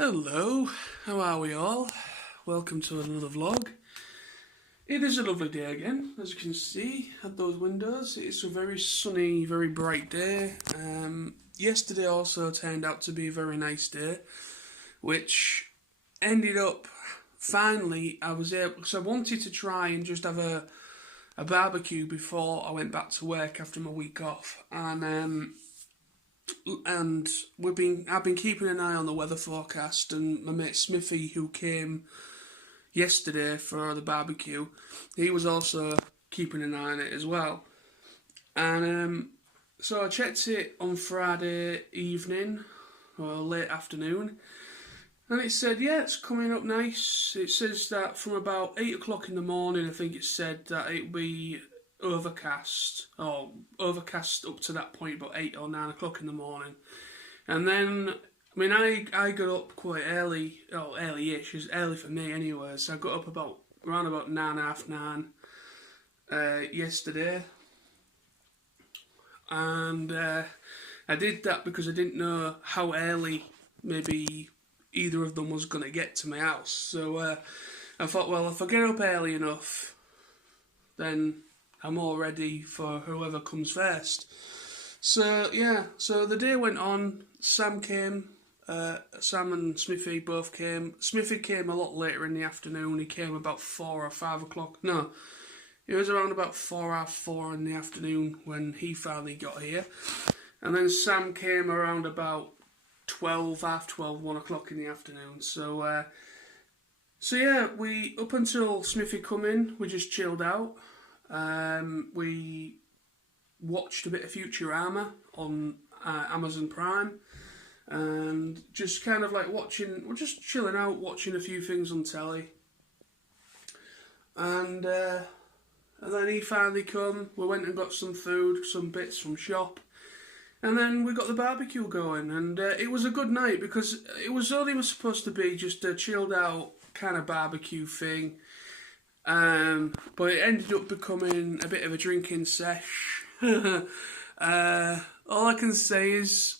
Hello, how are we all? Welcome to another vlog. It is a lovely day again, as you can see at those windows. It's a very sunny, very bright day. Yesterday also turned out to be a very nice day, which ended up, finally, I was able, because I wanted to try and just have a barbecue before I went back to work after my week off, and I've been keeping an eye on the weather forecast, and my mate Smithy, who came yesterday for the barbecue, he was also keeping an eye on it as well. And so I checked it on Friday evening or late afternoon, and it said, yeah, it's coming up nice. It says that from about 8 o'clock in the morning, I think it said that it'll be overcast up to that point, about 8 or 9 o'clock in the morning. And then, I mean, I got up quite early, early-ish, it's early for me anyway, so I got up around about 9, half 9 yesterday. And I did that because I didn't know how early maybe either of them was going to get to my house. So I thought, well, if I get up early enough, then I'm all ready for whoever comes first. So yeah, so the day went on. Sam came. Sam and Smithy both came. Smithy came a lot later in the afternoon. He came about 4 or 5 o'clock. No, it was around about 4, half 4 in the afternoon when he finally got here. And then Sam came around about 12, half 12, 1 o'clock in the afternoon. So yeah, we up until Smithy come in, we just chilled out. We watched a bit of Futurama on Amazon Prime, and just kind of like we're just chilling out, watching a few things on telly. And then he finally come. We went and got some food, some bits from shop, and then we got the barbecue going. And it was a good night because it was supposed to be just a chilled out kind of barbecue thing. But it ended up becoming a bit of a drinking sesh. All I can say is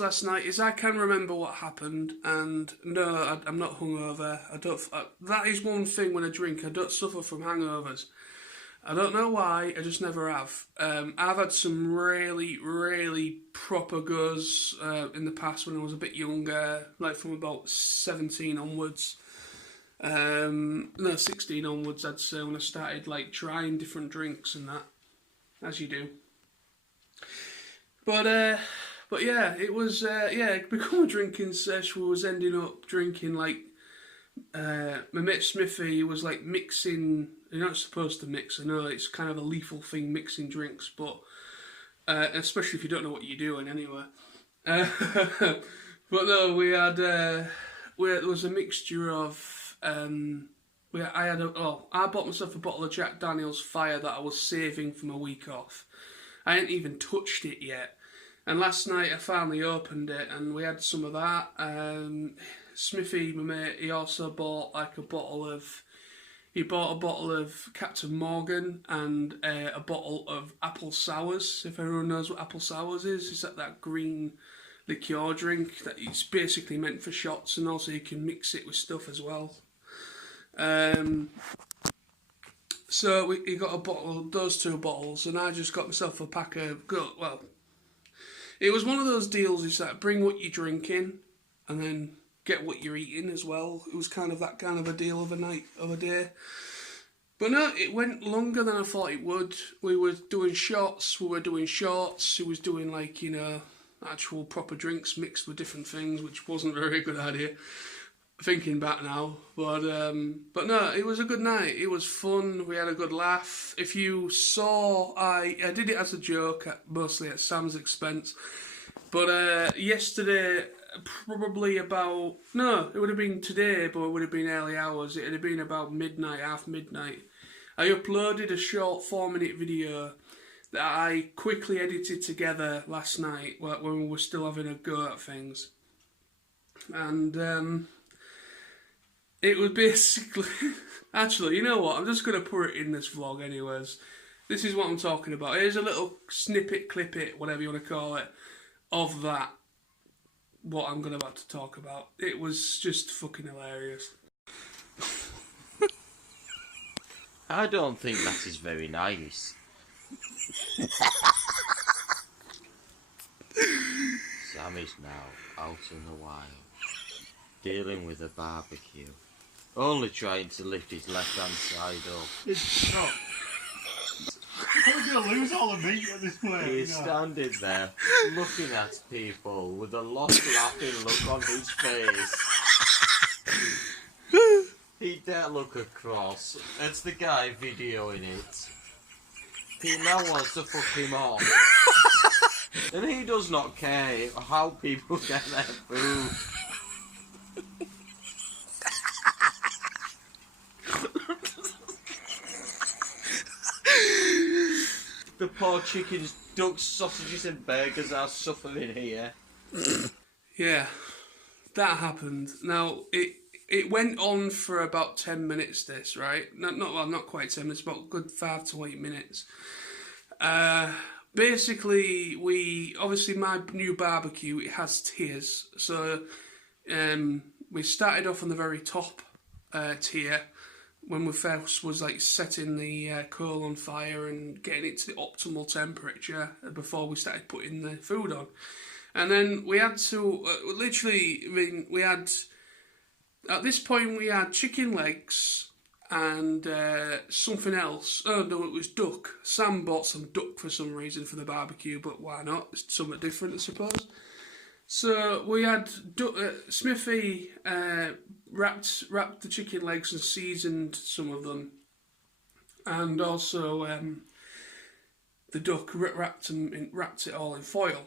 last night is I can remember what happened, and no, I'm not hungover. That is one thing when I drink. I don't suffer from hangovers. I don't know why, I just never have. I've had some really, really proper goes in the past when I was a bit younger, like from about 17 onwards. No, 16 onwards, I'd say, when I started like trying different drinks and that, as you do. But yeah, it was, it become a drinking sesh. We was ending up drinking like, my mate Smithy was like mixing. You're not supposed to mix. I know it's kind of a lethal thing, mixing drinks, but especially if you don't know what you're doing anyway. But no, there was a mixture of. I bought myself a bottle of Jack Daniel's Fire that I was saving from a week off. I hadn't even touched it yet, and last night I finally opened it, and we had some of that. Smithy, my mate, he also bought like a bottle of. He bought a bottle of Captain Morgan and a bottle of apple sours. If everyone knows what apple sours is, it's like that green liqueur drink that it's basically meant for shots, and also you can mix it with stuff as well. So he got a bottle, those two bottles, and I just got myself a pack of. Well, it was one of those deals. It's like bring what you're drinking, and then get what you're eating as well. It was kind of that kind of a deal of a day. But no, it went longer than I thought it would. We were doing shots, we were doing shorts, it was doing like, actual proper drinks mixed with different things, which wasn't a very good idea, thinking back now. But no, it was a good night. It was fun, we had a good laugh. If you saw, I did it as a joke, mostly at Sam's expense. But yesterday, probably about, no, it would have been today, but it would have been early hours. It would have been about midnight, half midnight. I uploaded a short 4-minute video that I quickly edited together last night when we were still having a go at things. And it was basically, actually, you know what, I'm just going to put it in this vlog anyways. This is what I'm talking about. Here's a little snippet, clip it, whatever you want to call it, of that, what I'm about to talk about. It was just fucking hilarious. I don't think that is very nice. Sam is now out in the wild, dealing with a barbecue, only trying to lift his left hand side up. It's not. We're going to lose all the meat at this point. He is standing there, looking at people with a lost laughing look on his face. He dare look across. It's the guy videoing it. He now wants to fuck him off. And he does not care how people get their food. The poor chickens, ducks, sausages and burgers are suffering here. Yeah, that happened. Now, it went on for about 10 minutes, this, right? Not quite 10 minutes, about a good 5 to 8 minutes. Basically, obviously my new barbecue, it has tiers. So, we started off on the very top tier, when we first was like setting the coal on fire and getting it to the optimal temperature before we started putting the food on. And then we had to, we had, at this point we had chicken legs and something else. Oh no, it was duck. Sam bought some duck for some reason for the barbecue, but why not? It's something different, I suppose. So we had Smithy wrapped the chicken legs and seasoned some of them, and also the duck wrapped it all in foil.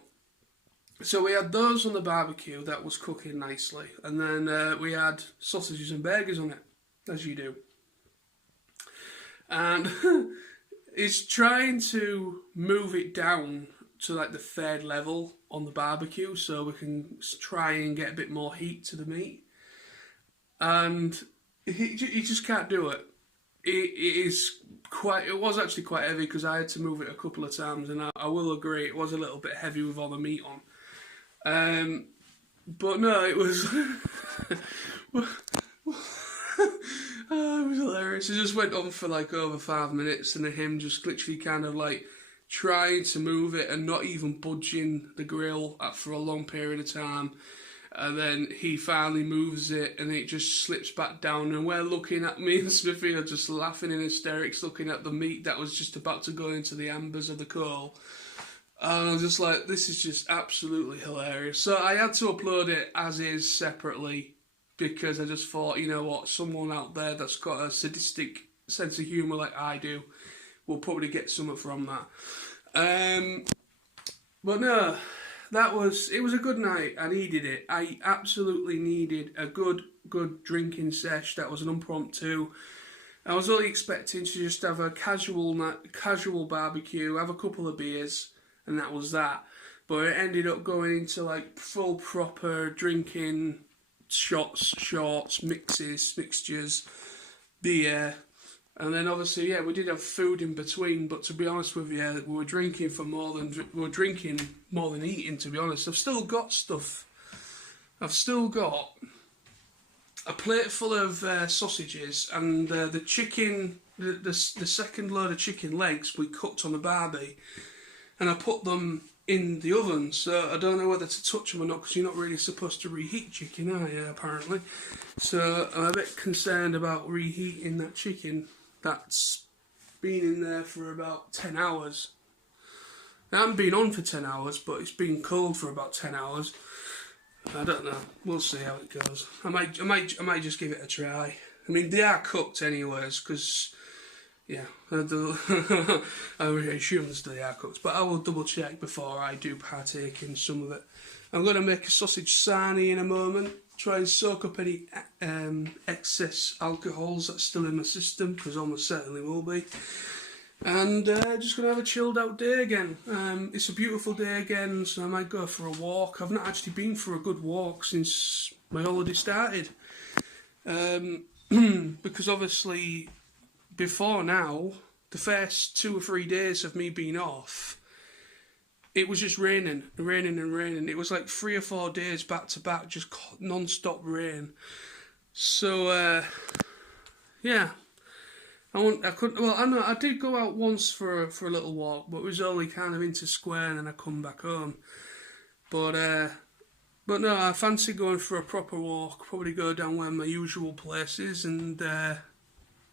So we had those on the barbecue that was cooking nicely, and then we had sausages and burgers on it, as you do. And it's trying to move it down to like the third level on the barbecue so we can try and get a bit more heat to the meat. And he just can't do it. It was actually quite heavy because I had to move it a couple of times, and I will agree it was a little bit heavy with all the meat on. But no, it was oh, it was hilarious. It just went on for like over 5 minutes, and him just literally kind of like trying to move it and not even budging the grill for a long period of time. And then he finally moves it and it just slips back down, and we're looking at, me and Smithy are just laughing in hysterics, looking at the meat that was just about to go into the embers of the coal. And I was just like, this is just absolutely hilarious. So I had to upload it as is separately, because I just thought, you know what, someone out there that's got a sadistic sense of humour like I do will probably get something from that. But no, it was a good night. I needed it. I absolutely needed a good drinking sesh. That was an impromptu. I was only expecting to just have a casual barbecue, have a couple of beers, and that was that. But it ended up going into like full proper drinking, shots, shorts, mixtures, beer. And then obviously, yeah, we did have food in between, but to be honest with you, we were drinking more than eating, to be honest. I've still got stuff. I've still got a plate full of sausages, and the chicken, the second load of chicken legs we cooked on the barbie, and I put them in the oven, so I don't know whether to touch them or not, because you're not really supposed to reheat chicken, are you, apparently? So I'm a bit concerned about reheating that chicken that's been in there for about 10 hours. It hasn't been on for 10 hours, but it's been cold for about 10 hours. I don't know. We'll see how it goes. I might just give it a try. I mean, they are cooked anyways, because, yeah, I assume they are cooked, but I will double check before I do partake in some of it. I'm going to make a sausage sarnie in a moment, try and soak up any excess alcohols that's still in my system, because almost certainly will be. And just going to have a chilled out day again. It's a beautiful day again, so I might go for a walk. I've not actually been for a good walk since my holiday started. Because obviously, before now, the first 2 or 3 days of me being off, it was just raining. It was like 3 or 4 days back to back, just non-stop rain. So, yeah. I did go out once for a little walk, but it was only kind of into square and then I come back home. But no, I fancy going for a proper walk, probably go down where my usual place is and go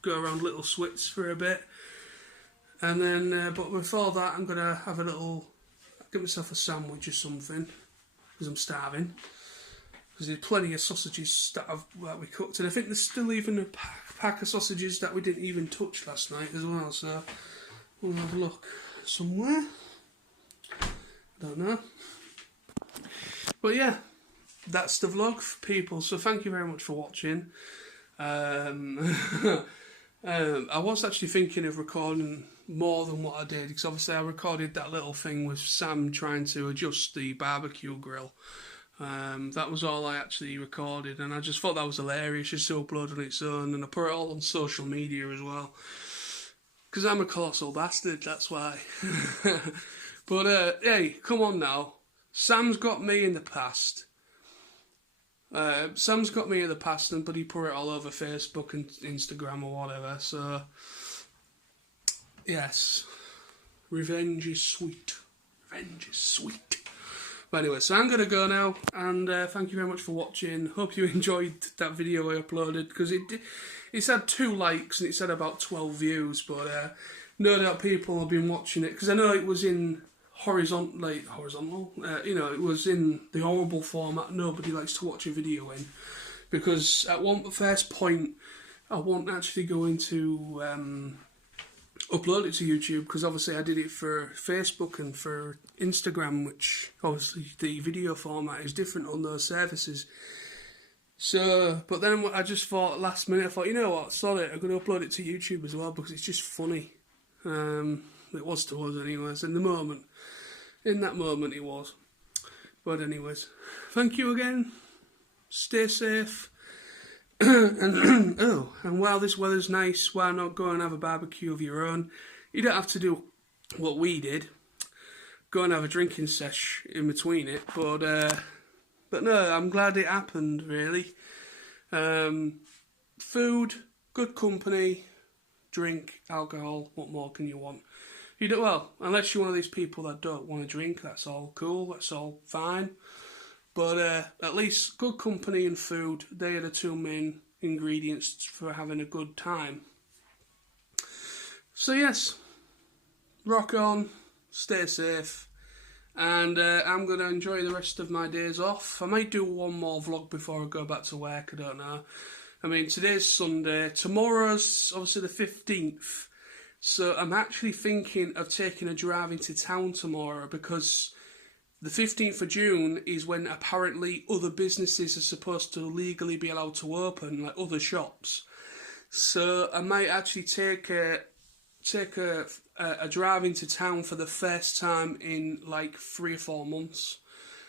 around Little Swits for a bit. And then, but before that, I'm going to have get myself a sandwich or something, because I'm starving. Because there's plenty of sausages that we cooked, and I think there's still even a pack of sausages that we didn't even touch last night as well, so we'll have a look somewhere. Don't know. But yeah, that's the vlog for people, so thank you very much for watching. I was actually thinking of recording more than what I did, because obviously I recorded that little thing with Sam trying to adjust the barbecue grill. That was all I actually recorded, and I just thought that was hilarious just to upload on its own, and I put it all on social media as well, because I'm a colossal bastard, that's why. But hey, come on now, Sam's got me in the past. But he put it all over Facebook and Instagram or whatever, so yes, revenge is sweet. But anyway, so I'm going to go now, and thank you very much for watching. Hope you enjoyed that video I uploaded, because it's had 2 likes and it's had about 12 views, but no doubt people have been watching it, because I know it was in horizontal, it was in the horrible format nobody likes to watch a video in, because at first point I won't actually go into upload it to YouTube, because obviously I did it for Facebook and for Instagram, which obviously the video format is different on those services. So, but then I just thought last minute, you know what, sod it, I'm going to upload it to YouTube as well, because it's just funny. It was to us anyways, in that moment it was. But anyways, thank you again, stay safe. And while this weather's nice, why not go and have a barbecue of your own? You don't have to do what we did, go and have a drinking sesh in between it, but no, I'm glad it happened, really. Food, good company, drink, alcohol, what more can you want? You do, well, unless you're one of these people that don't want to drink, that's all cool, that's all fine. But at least good company and food, they are the 2 main ingredients for having a good time. So yes, rock on, stay safe, and I'm going to enjoy the rest of my days off. I might do one more vlog before I go back to work, I don't know. I mean, today's Sunday, tomorrow's obviously the 15th, so I'm actually thinking of taking a drive into town tomorrow, because the 15th of June is when apparently other businesses are supposed to legally be allowed to open, like other shops. So I might actually take a drive into town for the first time in like 3 or 4 months.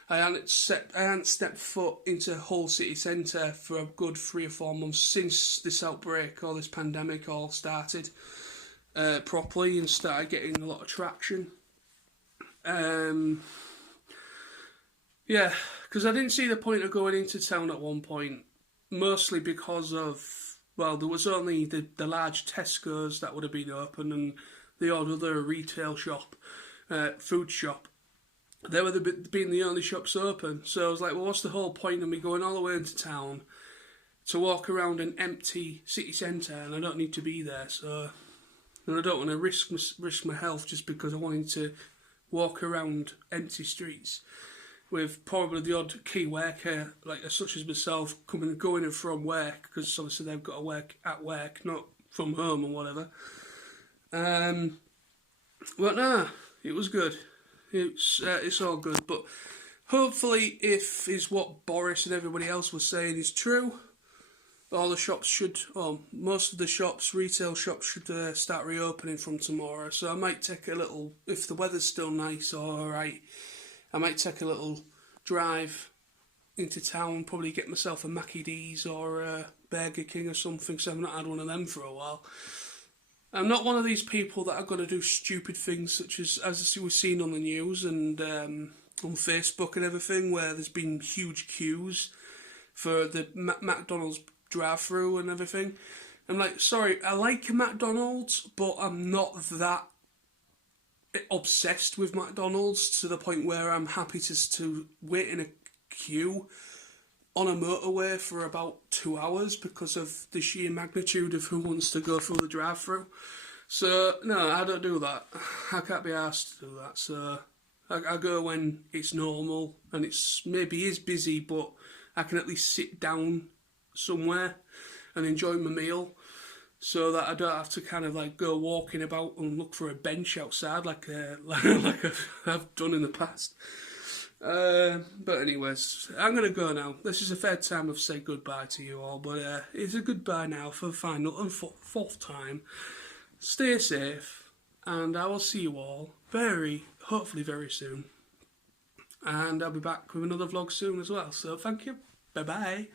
I hadn't stepped foot into Hull city centre for a good 3 or 4 months since this outbreak or this pandemic all started properly and started getting a lot of traction. Yeah, because I didn't see the point of going into town at one point, mostly because of, well, there was only the large Tesco's that would have been open and the odd other retail shop, food shop. They were being the only shops open, so I was like, well, what's the whole point of me going all the way into town to walk around an empty city centre, and I don't need to be there, so, and I don't want to risk my health just because I wanted to walk around empty streets with probably the odd key worker, like such as myself, going in from work, because obviously they've got to work at work, not from home or whatever. But no, it was good. It's all good. But hopefully, if is what Boris and everybody else was saying is true, all the shops should, or most of the shops, retail shops, should start reopening from tomorrow. So I might take a little, if the weather's still nice or alright, I might take a little drive into town, probably get myself a Mackie D's or a Burger King or something, because I've not had one of them for a while. I'm not one of these people that are going to do stupid things such as we've seen on the news and on Facebook and everything, where there's been huge queues for the McDonald's drive-through and everything. I'm like, sorry, I like McDonald's, but I'm not that obsessed with McDonald's to the point where I'm happy to wait in a queue on a motorway for about 2 hours because of the sheer magnitude of who wants to go through the drive-through. So, no, I don't do that. I can't be asked to do that. So, I go when it's normal and it's maybe is busy, but I can at least sit down somewhere and enjoy my meal, so that I don't have to kind of like go walking about and look for a bench outside like I've done in the past. But anyways, I'm going to go now. This is the third time I've said goodbye to you all, but it's a goodbye now for the final and fourth time. Stay safe, and I will see you all hopefully very soon. And I'll be back with another vlog soon as well. So thank you. Bye-bye.